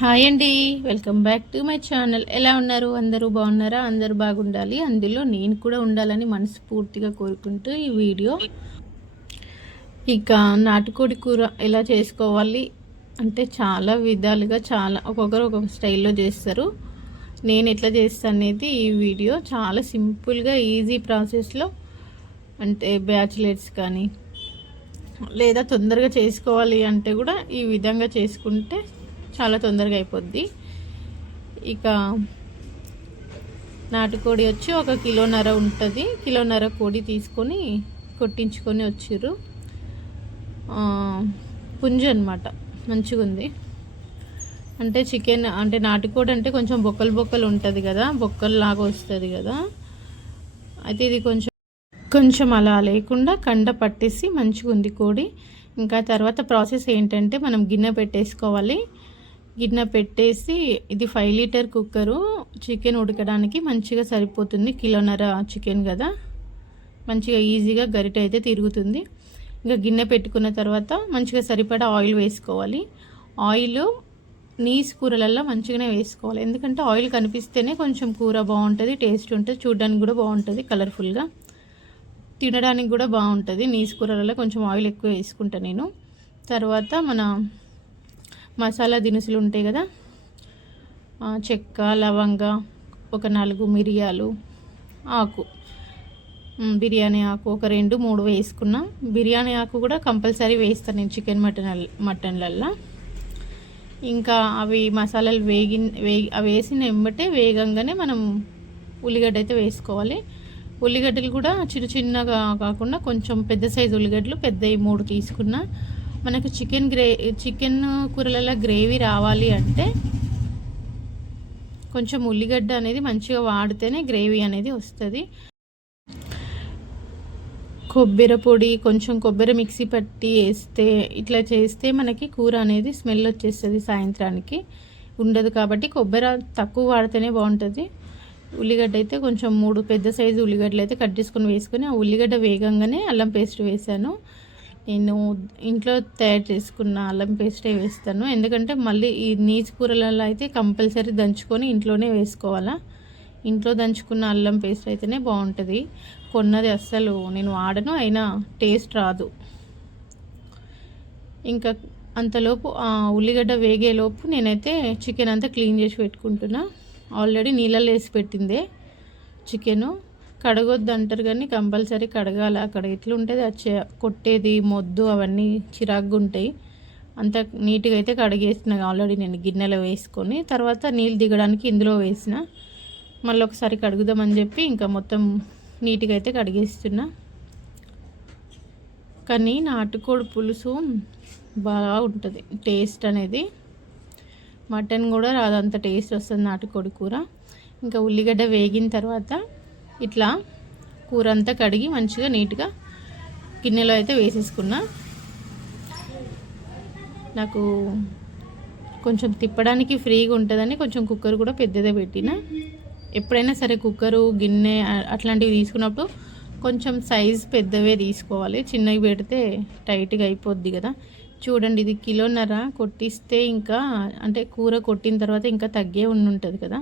Hi అండి, welcome back to my channel. ఎలా ఉన్నారు? అందరూ బాగున్నారా? అందరూ బాగుండాలి, అందులో నేను కూడా ఉండాలని మనస్ఫూర్తిగా కోరుకుంటూ ఈ వీడియో. ఇక నాటుకోడి కూర ఎలా చేసుకోవాలి అంటే చాలా విధాలుగా, చాలా ఒక్కొక్కరు ఒక్కొక్క స్టైల్లో చేస్తారు. నేను ఎట్లా చేస్తాను అనేది ఈ వీడియో. చాలా సింపుల్గా ఈజీ ప్రాసెస్లో, అంటే బ్యాచిలర్స్ కానీ లేదా తొందరగా చేసుకోవాలి అంటే కూడా ఈ విధంగా చేసుకుంటే చాలా తొందరగా అయిపోద్ది. ఇక నాటుకోడి వచ్చి 1.5 కిలోన్నర ఉంటుంది. కిలోన్నర కోడి తీసుకొని కొట్టించుకొని వచ్చిర్రు. పుంజు అనమాట, మంచిగా ఉంది. అంటే చికెన్ అంటే నాటుకోడి అంటే కొంచెం బొక్కలు బొక్కలు ఉంటుంది కదా, బొక్కల్లాగా వస్తుంది కదా. అయితే ఇది కొంచెం అలా లేకుండా కండ పట్టేసి మంచిగా ఉంది కోడి. ఇంకా తర్వాత ప్రాసెస్ ఏంటంటే మనం గిన్నె పెట్టేసుకోవాలి. గిన్నె పెట్టేసి, ఇది 5 లీటర్ కుక్కరు, చికెన్ ఉడకడానికి మంచిగా సరిపోతుంది. కిలోన్నర చికెన్ కదా, మంచిగా ఈజీగా గరిట అయితే తిరుగుతుంది. ఇంకా గిన్నె పెట్టుకున్న తర్వాత మంచిగా సరిపడా ఆయిల్ వేసుకోవాలి. ఆయిల్ నీస్ కూరలల్లో మంచిగానే వేసుకోవాలి, ఎందుకంటే ఆయిల్ కనిపిస్తేనే కొంచెం కూర బాగుంటుంది, టేస్ట్ ఉంటుంది, చూడడానికి కూడా బాగుంటుంది, కలర్ఫుల్గా తినడానికి కూడా బాగుంటుంది. నీస్ కూరలలో కొంచెం ఆయిల్ ఎక్కువ వేసుకుంటాను నేను. తర్వాత మన మసాలా దినుసులు ఉంటాయి కదా, చెక్క, లవంగ, ఒక 4 మిరియాలు, ఆకు, బిర్యానీ ఆకు ఒక 2-3 వేసుకున్నా. బిర్యానీ ఆకు కూడా కంపల్సరీ వేస్తాను నేను చికెన్ మటన్లల్లో. ఇంకా అవి మసాలాలు అవి వేసిన వెంబటే వేగంగానే మనం ఉల్లిగడ్డ అయితే వేసుకోవాలి. ఉల్లిగడ్డలు కూడా చిన్న చిన్నగా కాకుండా కొంచెం పెద్ద సైజు ఉల్లిగడ్డలు పెద్దవి 3 తీసుకున్నా. మనకు చికెన్ కూరలలో గ్రేవీ రావాలి అంటే కొంచెం ఉల్లిగడ్డ అనేది మంచిగా వాడితేనే గ్రేవీ అనేది వస్తుంది. కొబ్బరి పొడి, కొంచెం కొబ్బరి మిక్సీ పట్టి వేస్తే, ఇట్లా చేస్తే మనకి కూర అనేది స్మెల్ వచ్చేస్తుంది, సాయంత్రానికి ఉండదు. కాబట్టి కొబ్బరి తక్కువ వాడితేనే బాగుంటుంది. ఉల్లిగడ్డ అయితే కొంచెం 3 పెద్ద సైజు ఉల్లిగడ్డలు అయితే కట్ చేసుకొని వేసుకొని, ఆ ఉల్లిగడ్డ వేగంగానే అల్లం పేస్ట్ వేసాను. నేను ఇంట్లో తయారు చేసుకున్న అల్లం పేస్టే వేస్తాను, ఎందుకంటే మళ్ళీ ఈ నీచు కూరలలో అయితే కంపల్సరీ దంచుకొని ఇంట్లోనే వేసుకోవాలా. ఇంట్లో దంచుకున్న అల్లం పేస్ట్ అయితేనే బాగుంటుంది, కొన్నది అస్సలు నేను వాడను, అయినా టేస్ట్ రాదు. ఇంకా అంతలోపు ఆ ఉల్లిగడ్డ వేగేలోపు నేనైతే చికెన్ అంతా క్లీన్ చేసి పెట్టుకుంటున్నా. ఆల్రెడీ నీళ్ళలో వేసి పెట్టిందే చికెను. కడగొద్దు అంటారు కానీ కంపల్సరీ కడగాలి. అక్కడ ఎట్లుంటుంది కొట్టేది మొద్దు అవన్నీ చిరాగ్గా ఉంటాయి. అంత నీట్గా అయితే కడిగేసిన ఆల్రెడీ నేను గిన్నెలో వేసుకొని. తర్వాత నీళ్ళు దిగడానికి ఇందులో వేసిన, మళ్ళీ ఒకసారి కడుగుదామని చెప్పి ఇంకా మొత్తం నీట్గా అయితే కడిగేస్తున్నా. కానీ నాటుకోడి పులుసు బాగా ఉంటుంది టేస్ట్ అనేది. మటన్ కూడా రాదు అంత టేస్ట్ వస్తుంది నాటుకోడి కూర. ఇంకా ఉల్లిగడ్డ వేగిన తర్వాత ఇట్లా కూర అంతా కడిగి మంచిగా నీట్గా గిన్నెలో అయితే వేసేసుకున్నా. నాకు కొంచెం తిప్పడానికి ఫ్రీగా ఉంటుందని కొంచెం కుక్కర్ కూడా పెద్దదే పెట్టిన. ఎప్పుడైనా సరే కుక్కరు, గిన్నె అట్లాంటివి తీసుకున్నప్పుడు కొంచెం సైజ్ పెద్దవే తీసుకోవాలి, చిన్నవి పెడితే టైట్గా అయిపోద్ది కదా. చూడండి, ఇది 1.5 కిలోన్నర కొట్టిస్తే ఇంకా, అంటే కూర కొట్టిన తర్వాత ఇంకా తగ్గే ఉంటుంది కదా.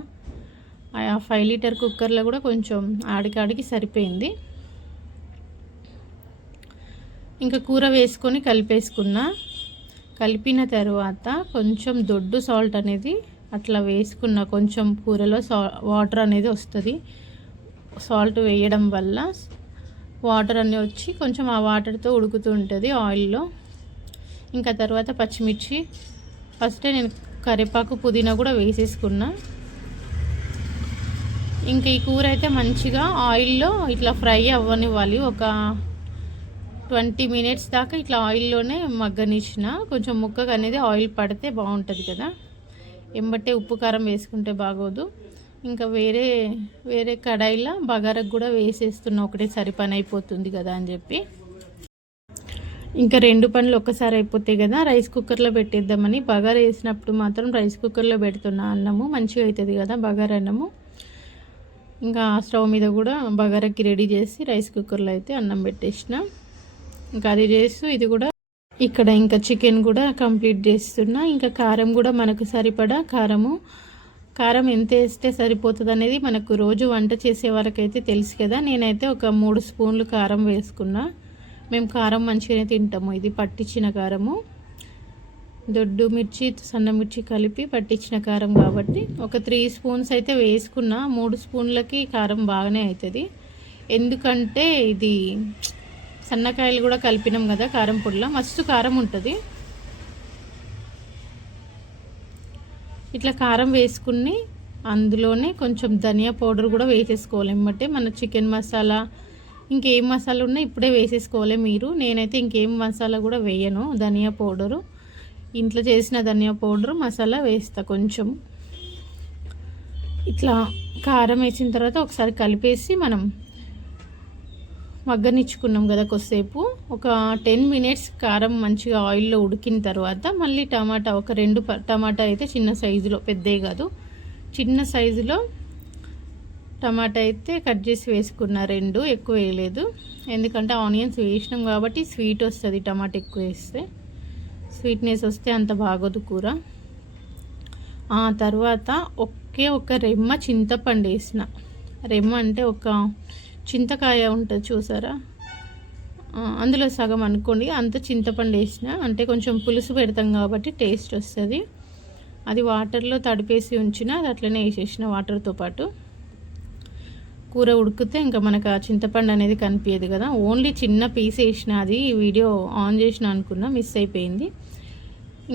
ఆ 5 లీటర్ కుక్కర్లో కూడా కొంచెం ఆడికాడికి సరిపోయింది. ఇంకా కూర వేసుకొని కలిపేసుకున్నా. కలిపిన తర్వాత కొంచెం దొడ్డు సాల్ట్ అనేది అట్లా వేసుకున్న, కొంచెం కూరలో వాటర్ అనేది వస్తుంది. సాల్ట్ వేయడం వల్ల వాటర్ అన్నీ వచ్చి కొంచెం ఆ వాటర్తో ఉడుకుతూ ఉంటుంది ఆయిల్లో. ఇంకా తర్వాత పచ్చిమిర్చి, ఫస్టే నేను కరివేపాకు, పుదీనా కూడా వేసేసుకున్నా. ఇంకా ఈ కూర అయితే మంచిగా ఆయిల్లో ఇట్లా ఫ్రై అవ్వనివ్వాలి. ఒక 20 మినిట్స్ దాకా ఇట్లా ఆయిల్లోనే మగ్గనిచ్చిన. కొంచెం ముక్కగా అనేది ఆయిల్ పడితే బాగుంటుంది కదా, ఎంబట్టే ఉప్పు కారం వేసుకుంటే బాగోదు. ఇంకా వేరే కడాయిలో బగారకు కూడా వేసేస్తున్నా, ఒకటేసారి పని అయిపోతుంది కదా అని చెప్పి. ఇంకా 2 పనులు ఒక్కసారి అయిపోతాయి కదా, రైస్ కుక్కర్లో పెట్టేద్దామని. బగారా వేసినప్పుడు మాత్రం రైస్ కుక్కర్లో పెడుతున్నా, అన్నము మంచిగా అవుతుంది కదా బగారా అన్నము. ఇంకా స్టవ్ మీద కూడా బగారాకి రెడీ చేసి రైస్ కుక్కర్లో అయితే అన్నం పెట్టేసిన. ఇంకా అది చేస్తూ ఇది కూడా ఇక్కడ ఇంకా చికెన్ కూడా కంప్లీట్ చేస్తున్నా. ఇంకా కారం కూడా మనకు సరిపడా కారం ఎంత వేస్తే సరిపోతుంది అనేది మనకు రోజు వంట చేసే వరకైతే తెలుసు కదా. నేనైతే ఒక 3 స్పూన్లు కారం వేసుకున్నా. మేము కారం మంచిగానే తింటాము. ఇది పట్టించిన కారము, దొడ్డు మిర్చి సన్న మిర్చి కలిపి పట్టించిన కారం కాబట్టి ఒక 3 స్పూన్స్ అయితే వేసుకున్నా. 3 స్పూన్లకి కారం బాగానే అవుతుంది. ఎందుకంటే ఇది సన్నకాయలు కూడా కలిపినాం కదా కారం పొడిలో, మస్తు కారం ఉంటుంది. ఇట్లా కారం వేసుకుని అందులోనే కొంచెం ధనియా పౌడర్ కూడా వేసేసుకోవాలి. ఏమంటే మన చికెన్ మసాలా ఇంకేం మసాలా ఉన్నా ఇప్పుడే వేసేసుకోవాలి మీరు. నేనైతే ఇంకేం మసాలా కూడా వేయను. ధనియా పౌడరు, ఇంట్లో చేసిన ధనియా పౌడరు మసాలా వేస్తా కొంచెం. ఇట్లా కారం వేసిన తర్వాత ఒకసారి కలిపేసి మనం మగ్గనిచ్చుకున్నాం కదా కొద్దిసేపు. ఒక 10 మినిట్స్ కారం మంచిగా ఆయిల్లో ఉడికిన తర్వాత మళ్ళీ టమాటా ఒక 2 టమాటా అయితే చిన్న సైజులో, పెద్దవి కాదు చిన్న సైజులో టమాటా అయితే కట్ చేసి వేసుకున్న 2, ఎక్కువ వేయలేదు. ఎందుకంటే ఆనియన్స్ వేసినాం కాబట్టి స్వీట్ వస్తుంది. టమాటా ఎక్కువ వేస్తే స్వీట్నెస్ వస్తే అంత బాగోదు కూర. ఆ తర్వాత ఒక రెమ్మ చింతపండు వేసిన. రెమ్మ అంటే ఒక చింతకాయ ఉంటుంది చూసారా, అందులో సగం అనుకోండి, అంత చింతపండు వేసిన. అంటే కొంచెం పులుసు పెడతాం కాబట్టి టేస్ట్ వస్తుంది. అది వాటర్లో తడిపేసి ఉంచిన, అది అట్లనే వేసేసిన వాటర్తో పాటు. కూర ఉడికితే ఇంకా మనకు ఆ చింతపండు అనేది కనిపించదు కదా. ఓన్లీ చిన్న పీస్ వేసిన, అది వీడియో ఆన్ చేసిన అనుకున్నా, మిస్ అయిపోయింది.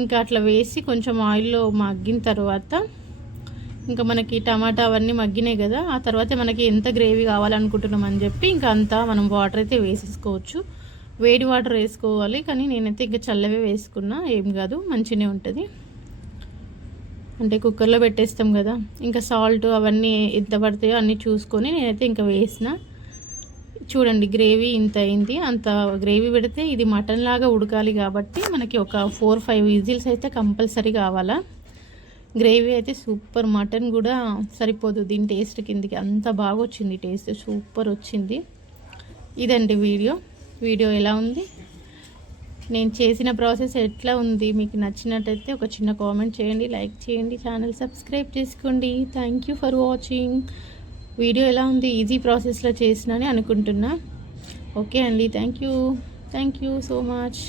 ఇంకా అట్లా వేసి కొంచెం ఆయిల్లో మగ్గిన తర్వాత ఇంకా మనకి టమాటా అవన్నీ మగ్గినాయి కదా. ఆ తర్వాత మనకి ఎంత గ్రేవీ కావాలనుకుంటున్నాం అని చెప్పి ఇంకా అంతా మనం వాటర్ అయితే వేసేసుకోవచ్చు. వేడి వాటర్ వేసుకోవాలి, కానీ నేనైతే ఇంకా చల్లవే వేసుకున్నా, ఏం కాదు మంచిగానే ఉంటుంది. అంటే కుక్కర్లో పెట్టేస్తాం కదా. ఇంకా సాల్ట్ అవన్నీ ఎంత పడతాయో అన్నీ చూసుకొని నేనైతే ఇంకా వేసిన. చూడండి గ్రేవీ ఇంత అయింది. అంత గ్రేవీ పెడితే ఇది మటన్ లాగా ఉడకాలి కాబట్టి మనకి ఒక 4-5 విజిల్స్ అయితే కంపల్సరీ కావాలా. గ్రేవీ అయితే సూపర్, మటన్ కూడా సరిపోదు దీని టేస్ట్ కిందికి, అంత బాగా వచ్చింది టేస్ట్, సూపర్ వచ్చింది. ఇదండి వీడియో ఎలా ఉంది, నేను చేసిన ప్రాసెస్ ఎట్లా ఉంది, మీకు నచ్చినట్టయితే ఒక చిన్న కామెంట్ చేయండి, లైక్ చేయండి, ఛానల్ సబ్స్క్రైబ్ చేసుకోండి. Thank you for watching. Video ఎలా ఉంది, ఈజీ ప్రాసెస్లో చేసినని అనుకుంటున్నా. ఓకే అండి, థ్యాంక్ యూ సో మచ్.